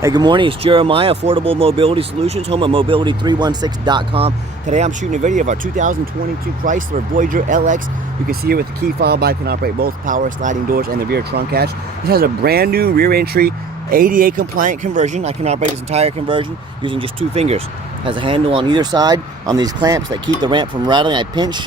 Hey, good morning. It's Jeremiah, Affordable Mobility Solutions, home of mobility316.com. Today I'm shooting a video of our 2022 Chrysler Voyager LX. You can see here with the key fob, I can operate both power sliding doors and the rear trunk hatch. This has a brand new rear entry ADA compliant conversion. I can operate this entire conversion using just 2 fingers. It has a handle on either side on these clamps that keep the ramp from rattling. I pinch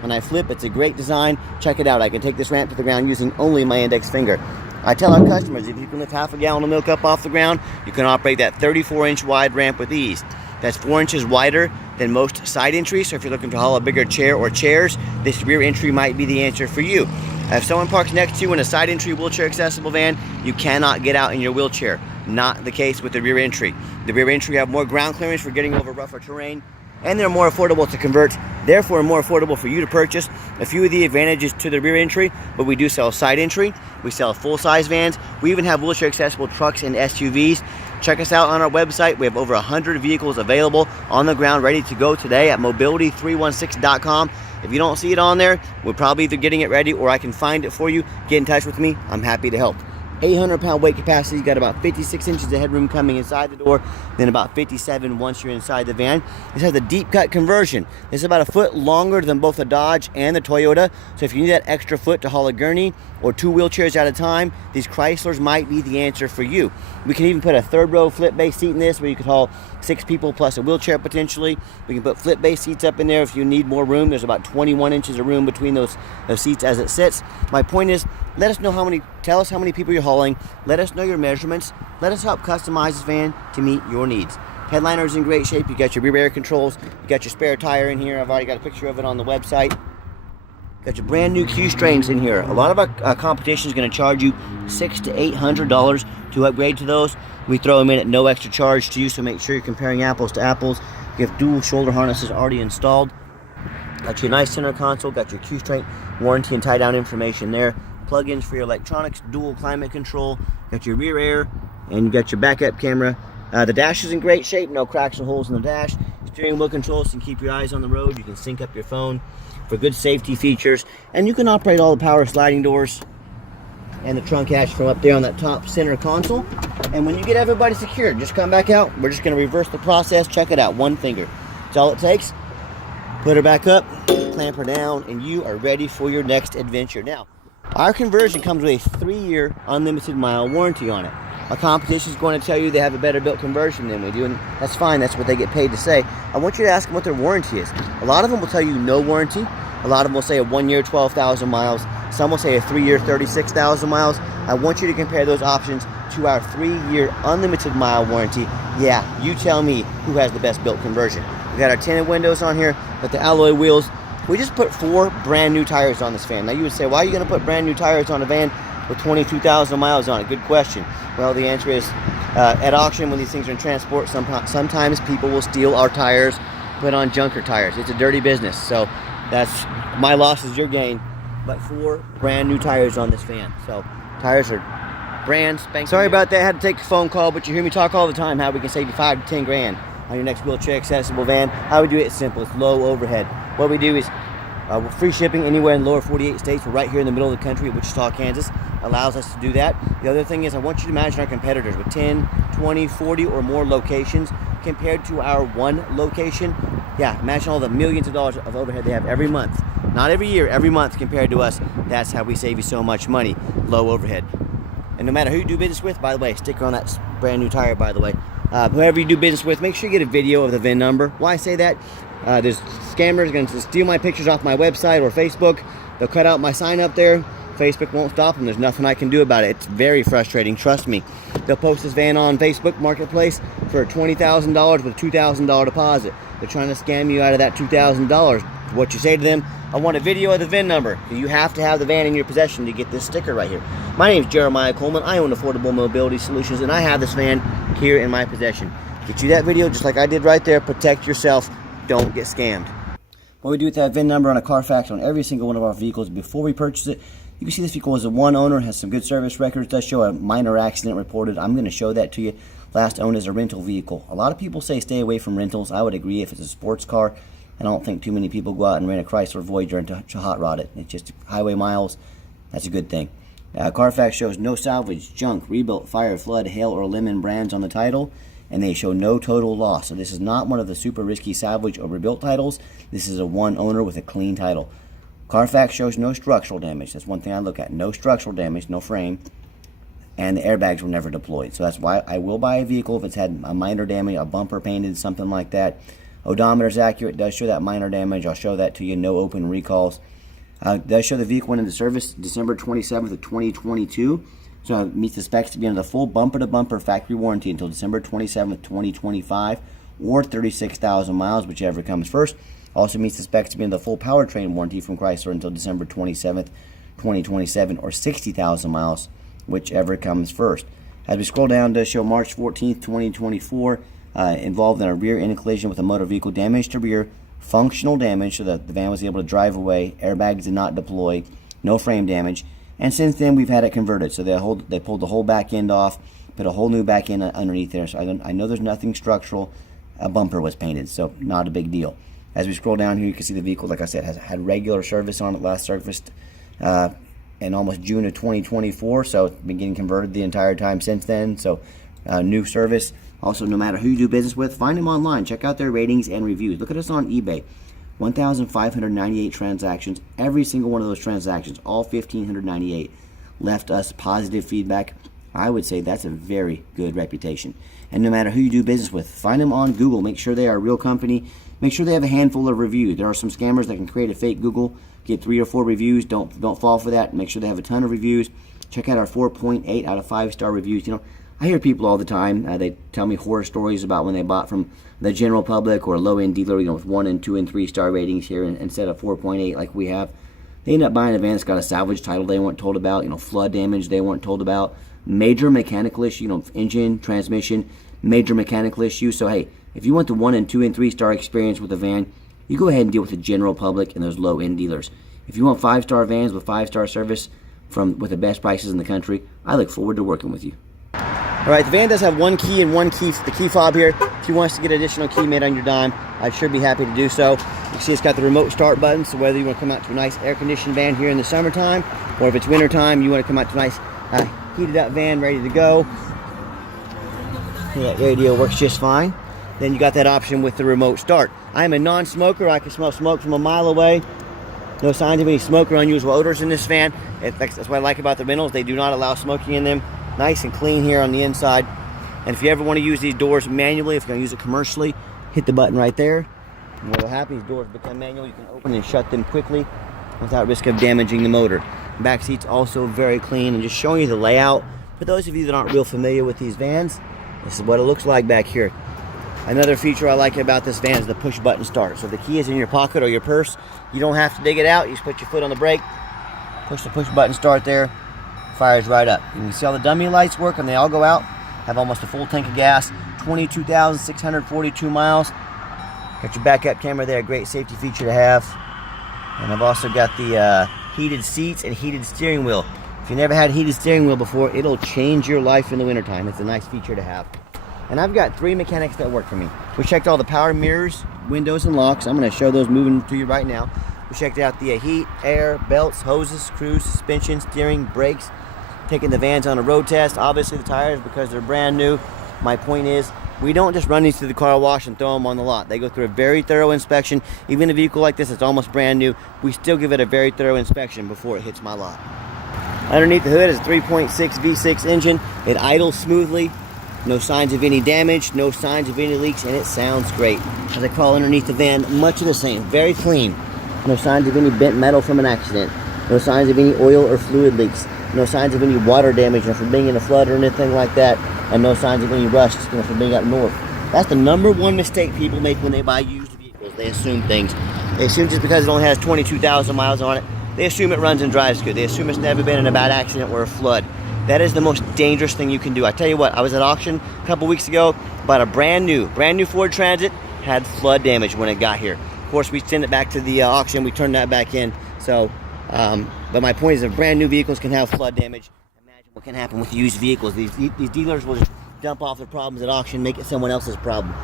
when I flip. It's a great design. Check it out. I can take this ramp to the ground using only my index finger. I tell our customers, if you can lift half a gallon of milk up off the ground, you can operate that 34-inch wide ramp with ease. That's 4 inches wider than most side entries, so if you're looking to haul a bigger chair or chairs, this rear entry might be the answer for you. If someone parks next to you in a side entry wheelchair accessible van, you cannot get out in your wheelchair. Not the case with the rear entry. The rear entry have more ground clearance for getting over rougher terrain, and they're more affordable to convert, therefore more affordable for you to purchase. A few of the advantages to the rear entry, but we do sell side entry, we sell full-size vans, we even have wheelchair accessible trucks and SUVs. Check us out on our website. We have over 100 vehicles available on the ground ready to go today at mobility316.com. If you don't see it on there, we're probably either getting it ready or I can find it for you. Get in touch with me. I'm happy to help. 800-pound weight capacity. Got about 56 inches of headroom coming inside the door, then about 57 once you're inside the van. This has a deep cut conversion. This is about a foot longer than both the Dodge and the Toyota, so if you need that extra foot to haul a gurney or 2 wheelchairs at a time, these Chryslers might be the answer for you. We can even put a third row flip base seat in this where you could haul 6 people plus a wheelchair potentially. We can put flip base seats up in there if you need more room. There's about 21 inches of room between those seats as it sits. My point is, let us know tell us how many people you're hauling. Let us know your measurements. Let us help customize this van to meet your needs. Headliner is in great shape. You got your rear air controls. You got your spare tire in here. I've already got a picture of it on the website. Got your brand new Q strains in here. A lot of our competition is going to charge you $600 to $800 to upgrade to those. We throw them in at no extra charge to you, so make sure you're comparing apples to apples. You have dual shoulder harnesses already installed. Got your nice center console. Got your Q strain warranty and tie down information there. Plug-ins for your electronics, dual climate control. Got your rear air, and you got your backup camera. The dash is in great shape. No cracks or holes in the dash. Steering wheel controls can keep your eyes on the road. You can sync up your phone for good safety features, and you can operate all the power sliding doors and the trunk hatch from up there on that top center console. And when you get everybody secured, just come back out. We're just going to reverse the process. Check it out. 1 finger. That's all it takes. Put her back up, clamp her down, and you are ready for your next adventure. Now, our conversion comes with a 3-year unlimited mile warranty on it. Our competition is going to tell you they have a better built conversion than we do, and that's fine. That's what they get paid to say. I want you to ask them what their warranty is. A lot of them will tell you no warranty. A lot of them will say a 1-year, 12,000 miles. Some will say a 3-year, 36,000 miles. I want you to compare those options to our 3-year unlimited mile warranty. Yeah, you tell me who has the best built conversion. We got our tinted windows on here, but the alloy wheels. We just put 4 brand new tires on this van. Now you would say, why are you going to put brand new tires on a van with 22,000 miles on it? Good question. Well, the answer is, at auction, when these things are in transport, sometimes people will steal our tires, put on junker tires. It's a dirty business, so that's my loss is your gain. But 4 brand new tires on this van. So tires are brand spanking. Sorry about that. I had to take a phone call, but you hear me talk all the time how we can save you 5 to 10 grand on your next wheelchair accessible van. How we do it is simple. It's low overhead. What we do is free shipping anywhere in the lower 48 states. We're right here in the middle of the country at Wichita, Kansas. Allows us to do that. The other thing is, I want you to imagine our competitors with 10, 20, 40 or more locations compared to our 1 location. Yeah, imagine all the millions of dollars of overhead they have every month. Not every year, every month compared to us. That's how we save you so much money. Low overhead. And no matter who you do business with, by the way, sticker on that brand new tire, by the way. Whoever you do business with, make sure you get a video of the VIN number. Why I say that? There's scammers going to steal my pictures off my website or Facebook. They'll cut out my sign up there. Facebook won't stop them. There's nothing I can do about it. It's very frustrating. Trust me. They'll post this van on Facebook Marketplace for $20,000 with a $2,000 deposit. They're trying to scam you out of that $2,000. What you say to them, I want a video of the VIN number. You have to have the van in your possession to get this sticker right here. My name is Jeremiah Coleman. I own Affordable Mobility Solutions, and I have this van here in my possession. Get you that video just like I did right there. Protect yourself. Don't get scammed. What we do with that VIN number on a Carfax on every single one of our vehicles before we purchase it, you can see this vehicle is a 1 owner, has some good service records, does show a minor accident reported. I'm going to show that to you. Last owned as a rental vehicle. A lot of people say stay away from rentals. I would agree if it's a sports car. And I don't think too many people go out and rent a Chrysler Voyager and to hot rod it. It's just highway miles. That's a good thing. Carfax shows no salvage, junk, rebuilt, fire, flood, hail, or lemon brands on the title, and they show no total loss. So this is not one of the super risky salvage or rebuilt titles. This is a one owner with a clean title. Carfax shows no structural damage. That's one thing I look at. No structural damage, no frame, and the airbags were never deployed. So that's why I will buy a vehicle if it's had a minor damage, a bumper painted, something like that. Odometer's accurate, does show that minor damage. I'll show that to you. No open recalls. It does show the vehicle went into service December 27th of 2022. So it meets the specs to be under the full bumper-to-bumper factory warranty until December 27th, 2025, or 36,000 miles, whichever comes first. Also meets the specs to be under the full powertrain warranty from Chrysler until December 27th, 2027, or 60,000 miles, whichever comes first. As we scroll down to show March 14th, 2024, involved in a rear end collision with a motor vehicle, damage to rear, functional damage so that the van was able to drive away, airbags did not deploy, no frame damage, and since then we've had it converted. So they pulled the whole back end off, put a whole new back end underneath there. So I know there's nothing structural. A bumper was painted, so not a big deal. As we scroll down here, you can see the vehicle, like I said, has had regular service on it, last serviced in almost June of 2024, so it's been getting converted the entire time since then. So new service. Also, no matter who you do business with, find them online. Check out their ratings and reviews. Look at us on eBay. 1,598 transactions. Every single one of those transactions, all 1,598, left us positive feedback. I would say that's a very good reputation. And no matter who you do business with, find them on Google. Make sure they are a real company. Make sure they have a handful of reviews. There are some scammers that can create a fake Google, get 3 or 4 reviews. Don't fall for that. Make sure they have a ton of reviews. Check out our 4.8 out of 5-star reviews. You know, I hear people all the time, they tell me horror stories about when they bought from the general public or a low-end dealer, you know, with 1 and 2 and 3 star ratings here instead of 4.8 like we have. They end up buying a van that's got a salvage title they weren't told about, you know, flood damage they weren't told about, major mechanical issue, you know, engine, transmission, major mechanical issue. So hey, if you want the 1 and 2 and 3 star experience with a van, you go ahead and deal with the general public and those low-end dealers. If you want 5-star vans with 5-star service with the best prices in the country, I look forward to working with you. All right, the van does have one key and one key, the key fob here. If you want us to get an additional key made on your dime, I'd sure be happy to do so. You can see it's got the remote start button, so whether you want to come out to a nice air-conditioned van here in the summertime, or if it's wintertime, you want to come out to a nice heated-up van ready to go. That radio works just fine. Then you got that option with the remote start. I am a non-smoker. I can smell smoke from a mile away. No signs of any smoke or unusual odors in this van. That's what I like about the rentals. They do not allow smoking in them. Nice and clean here on the inside. And if you ever want to use these doors manually, if you're going to use it commercially, hit the button right there. And what will happen, these doors become manual. You can open and shut them quickly without risk of damaging the motor. Back seat's also very clean, and just showing you the layout. For those of you that aren't real familiar with these vans, this is what it looks like back here. Another feature I like about this van is the push button start. So if the key is in your pocket or your purse, you don't have to dig it out. You just put your foot on the brake, push the push button start there, fires right up. You can see all the dummy lights work and they all go out. Have almost a full tank of gas, 22,642 miles. Got your backup camera there, great safety feature to have. And I've also got the heated seats and heated steering wheel. If you never had a heated steering wheel before, it'll change your life in the wintertime. It's a nice feature to have. And I've got 3 mechanics that work for me. We checked all the power mirrors, windows, and locks. I'm going to show those moving to you right now. We checked out the heat, air, belts, hoses, screws, suspension, steering, brakes. Taking the vans on a road test. Obviously the tires, because they're brand new. My point is, we don't just run these through the car wash and throw them on the lot. They go through a very thorough inspection. Even a vehicle like this, it's almost brand new, we still give it a very thorough inspection before it hits my lot. Underneath the hood is a 3.6 V6 engine. It idles smoothly. No signs of any damage, no signs of any leaks, and it sounds great. As I crawl underneath the van, much of the same, very clean. No signs of any bent metal from an accident. No signs of any oil or fluid leaks. No signs of any water damage, from being in a flood or anything like that. And no signs of any rust, from being up north. That's the #1 mistake people make when they buy used vehicles. They assume things. They assume just because it only has 22,000 miles on it, they assume it runs and drives good. They assume it's never been in a bad accident or a flood. That is the most dangerous thing you can do. I tell you what, I was at auction a couple weeks ago, bought a brand new Ford Transit, had flood damage when it got here. Of course, we sent it back to the auction, we turned that back in. So, but my point is, if brand new vehicles can have flood damage, imagine what can happen with used vehicles. These dealers will just dump off their problems at auction, make it someone else's problem.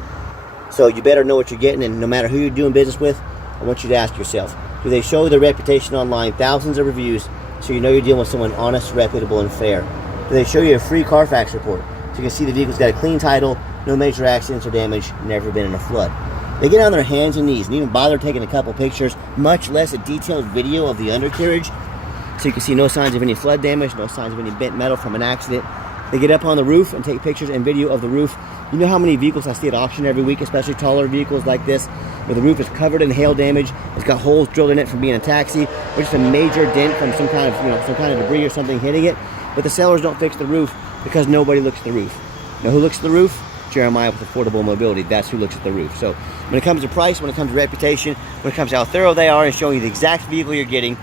So you better know what you're getting, and no matter who you're doing business with, I want you to ask yourself, do they show their reputation online? Thousands of reviews. so you know you're dealing with someone honest, reputable, and fair. They show you a free Carfax report, so you can see the vehicle's got a clean title, no major accidents or damage, never been in a flood. They get on their hands and knees and even bother taking a couple pictures, much less a detailed video of the undercarriage, so you can see no signs of any flood damage, no signs of any bent metal from an accident. They get up on the roof and take pictures and video of the roof. You know how many vehicles I see at auction every week, especially taller vehicles like this, where the roof is covered in hail damage, it's got holes drilled in it from being a taxi, or just a major dent from some kind of debris or something hitting it. But the sellers don't fix the roof because nobody looks at the roof. Now, who looks at the roof? Jeremiah with Affordable Mobility. That's who looks at the roof. So when it comes to price, when it comes to reputation, when it comes to how thorough they are and showing you the exact vehicle you're getting,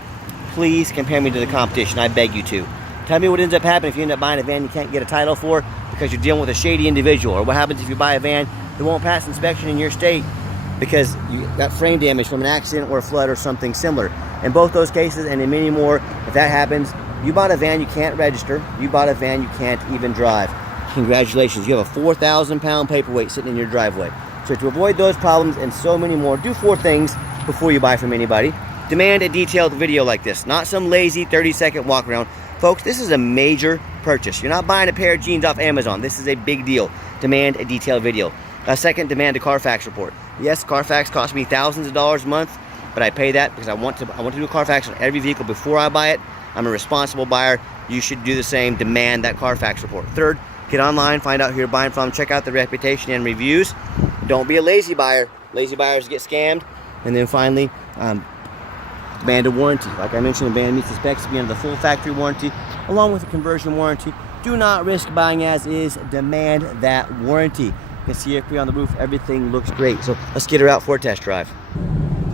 please compare me to the competition. I beg you to. Tell me what ends up happening if you end up buying a van you can't get a title for because you're dealing with a shady individual, or what happens if you buy a van that won't pass inspection in your state because you got frame damage from an accident or a flood or something similar. In both those cases, and in many more, if that happens, you bought a van you can't register, you bought a van you can't even drive. Congratulations, you have a 4,000-pound paperweight sitting in your driveway. So to avoid those problems and so many more, do 4 things before you buy from anybody. Demand a detailed video like this, not some lazy 30-second walk around. Folks, this is a major purchase. You're not buying a pair of jeans off Amazon. This is a big deal. Demand a detailed video. Second, demand a Carfax report. Yes, Carfax costs me thousands of dollars a month, but I pay that because I want to do a Carfax on every vehicle before I buy it. I'm a responsible buyer. You should do the same. Demand that Carfax report. Third, get online, find out who you're buying from, check out the reputation and reviews. Don't be a lazy buyer. Lazy buyers get scammed. And then finally, demand a warranty. Like I mentioned, the van meets the specs to be under the full factory warranty, along with a conversion warranty. Do not risk buying as is. Demand that warranty. You can see if we're on the roof, everything looks great. So let's get her out for a test drive.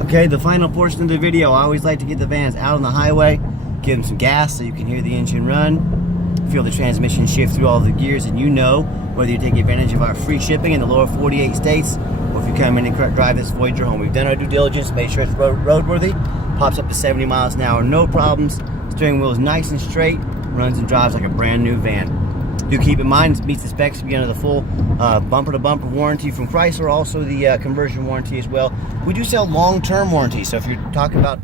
Okay, the final portion of the video. I always like to get the vans out on the highway, give them some gas so you can hear the engine run, feel the transmission shift through all the gears, and you know whether you take advantage of our free shipping in the lower 48 states, or if you come in and drive this Voyager home. We've done our due diligence, made sure it's roadworthy, pops up to 70 miles an hour, no problems, steering wheel is nice and straight, runs and drives like a brand new van. Do keep in mind, it meets the specs to be under the full bumper-to-bumper warranty from Chrysler, also the conversion warranty as well. We do sell long-term warranties, so if you're talking about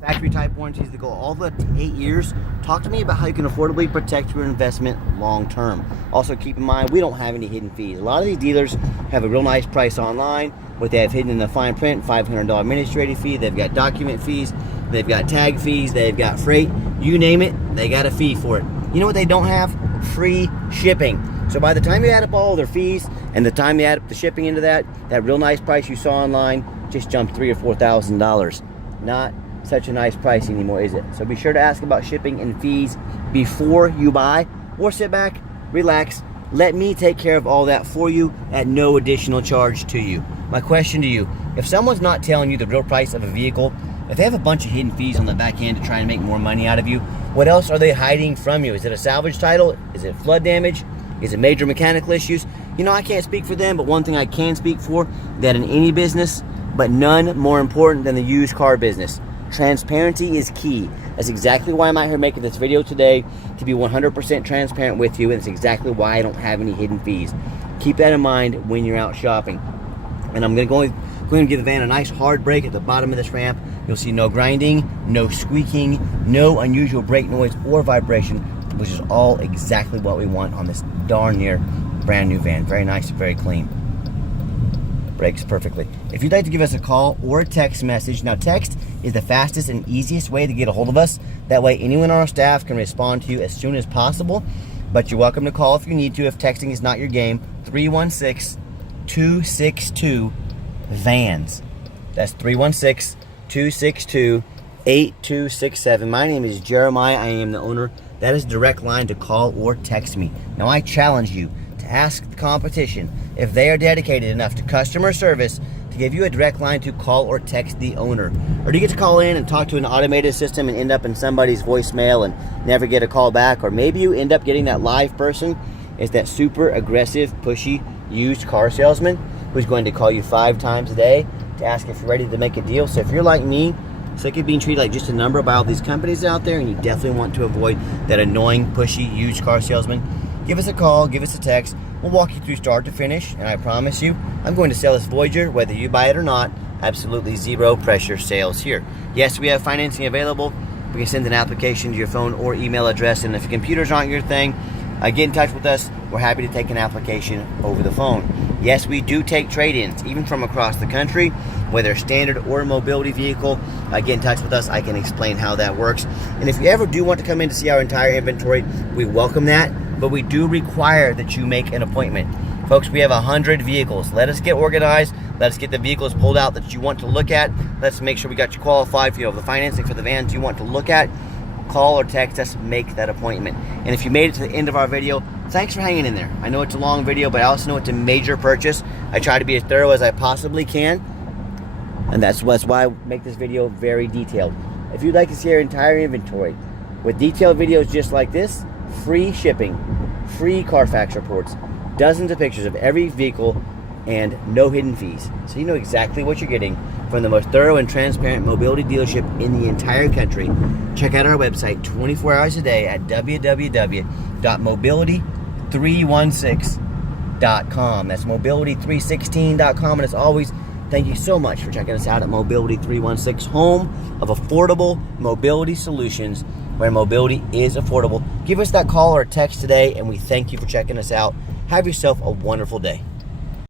factory-type warranties that go all the way up to 8 years, talk to me about how you can affordably protect your investment long-term. Also, keep in mind, we don't have any hidden fees. A lot of these dealers have a real nice price online. What they have hidden in the fine print, $500 administrative fee. They've got document fees. They've got tag fees. They've got freight. You name it, they got a fee for it. You know what they don't have? Free shipping. So by the time you add up all their fees and the time you add up the shipping into that real nice price you saw online just jumped $3,000 or $4,000. Not such a nice price anymore, is it? So be sure to ask about shipping and fees before you buy, or sit back, relax, let me take care of all that for you at no additional charge to you. My question to you, if someone's not telling you the real price of a vehicle, if they have a bunch of hidden fees on the back end to try and make more money out of you, what else are they hiding from you? Is it a salvage title? Is it flood damage? Is it major mechanical issues? You know, I can't speak for them, but one thing I can speak for, that in any business, but none more important than the used car business, transparency is key. That's exactly why I'm out here making this video today, to be 100% transparent with you, and it's exactly why I don't have any hidden fees. Keep that in mind when you're out shopping. And I'm going to give the van a nice hard brake at the bottom of this ramp. You'll see no grinding, no squeaking, no unusual brake noise or vibration, which is all exactly what we want on this darn near brand new van. Very nice, very clean. Brakes perfectly. If you'd like to give us a call or a text message, now text is the fastest and easiest way to get a hold of us. That way anyone on our staff can respond to you as soon as possible. But you're welcome to call if you need to, if texting is not your game. 316-262-VANS. That's 316-262-8267. My name is Jeremiah. I am the owner. That is a direct line to call or text me. Now I challenge you to ask the competition if they are dedicated enough to customer service to give you a direct line to call or text the owner. Or do you get to call in and talk to an automated system and end up in somebody's voicemail and never get a call back? Or maybe you end up getting that live person. Is that super aggressive, pushy, used car salesman who's going to call you 5 times a day to ask if you're ready to make a deal. So if you're like me, sick of being treated like just a number by all these companies out there, and you definitely want to avoid that annoying, pushy, used car salesman, give us a call, give us a text. We'll walk you through start to finish, and I promise you, I'm going to sell this Voyager, whether you buy it or not. Absolutely zero pressure sales here. Yes, we have financing available, but We can send an application to your phone or email address. And if computers aren't your thing, get in touch with us. We're happy to take an application over the phone. Yes, we do take trade-ins, even from across the country, whether standard or mobility vehicle. Get in touch with us. I can explain how that works. And if you ever do want to come in to see our entire inventory, we welcome that, but we do require that you make an appointment. Folks, we have 100 vehicles. Let us get organized. Let us get the vehicles pulled out that you want to look at. Let's make sure we got you qualified for the financing for the vans you want to look at. Call or text us, make that appointment. And if you made it to the end of our video, thanks for hanging in there. I know it's a long video, but I also know it's a major purchase. I try to be as thorough as I possibly can, and that's why I make this video very detailed. If you'd like to see our entire inventory with detailed videos just like this, free shipping, free Carfax reports, dozens of pictures of every vehicle, and no hidden fees, so you know exactly what you're getting from the most thorough and transparent mobility dealership in the entire country, check out our website 24 hours a day at www.mobility316.com. That's mobility316.com. And as always, thank you so much for checking us out at Mobility 316, home of affordable mobility solutions, where mobility is affordable. Give us that call or text today, and we thank you for checking us out. Have yourself a wonderful day.